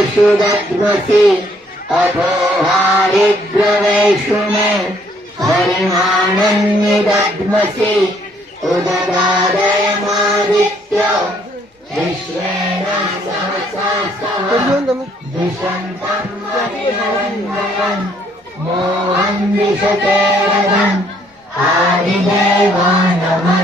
सर्वेषु दद्मसि अभोहारिद्रवेषु मे हरिमानन्यदद्मसि उदगादयमादित्य विश्वेन सहसा सह दिशन्तं मणिरञ्जयन् मोहं दिशते रथम् आदिदेवा नमस्तुभ्यं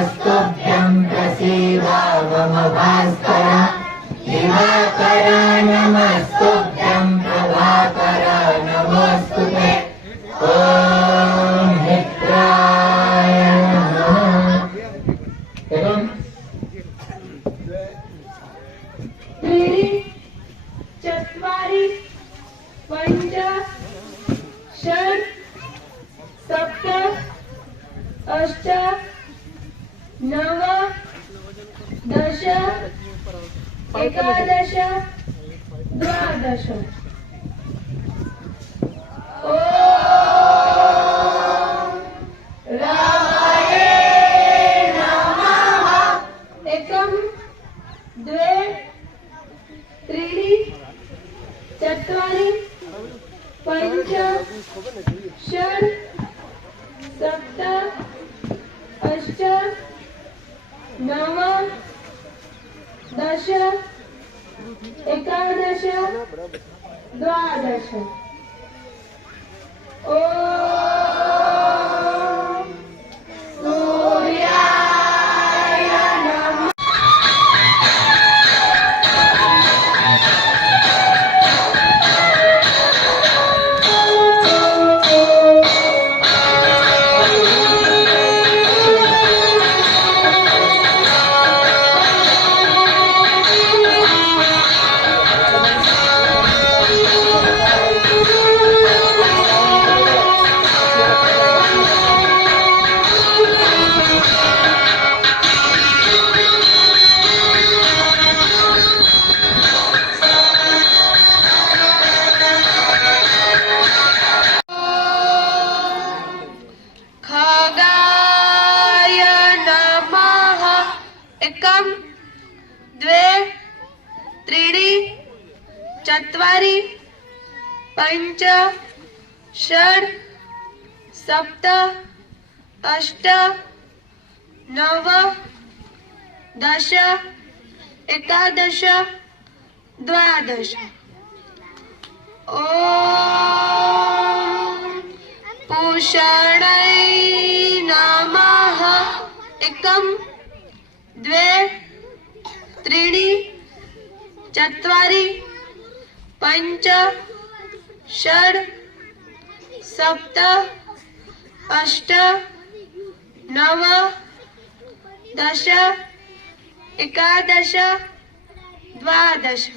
સપ્ત અષ્ટ નવ દશ એકાદશ દ્વાદશ એકમ દ્વે ત્રીણી ચત્વારી પંચ ષડ सप्त अष्ट नव दश एकादश द्वादश. द्वे, त्रीणि, चत्वारि, पञ्च सप्त, अष्ट, नव, दश, एकादश, द्वादश। ॐ पूषणै नमः। एकं, द्वे त्रीणि चत्वारि पञ्च षड् सप्त अष्ट नव दश एकादश द्वादश.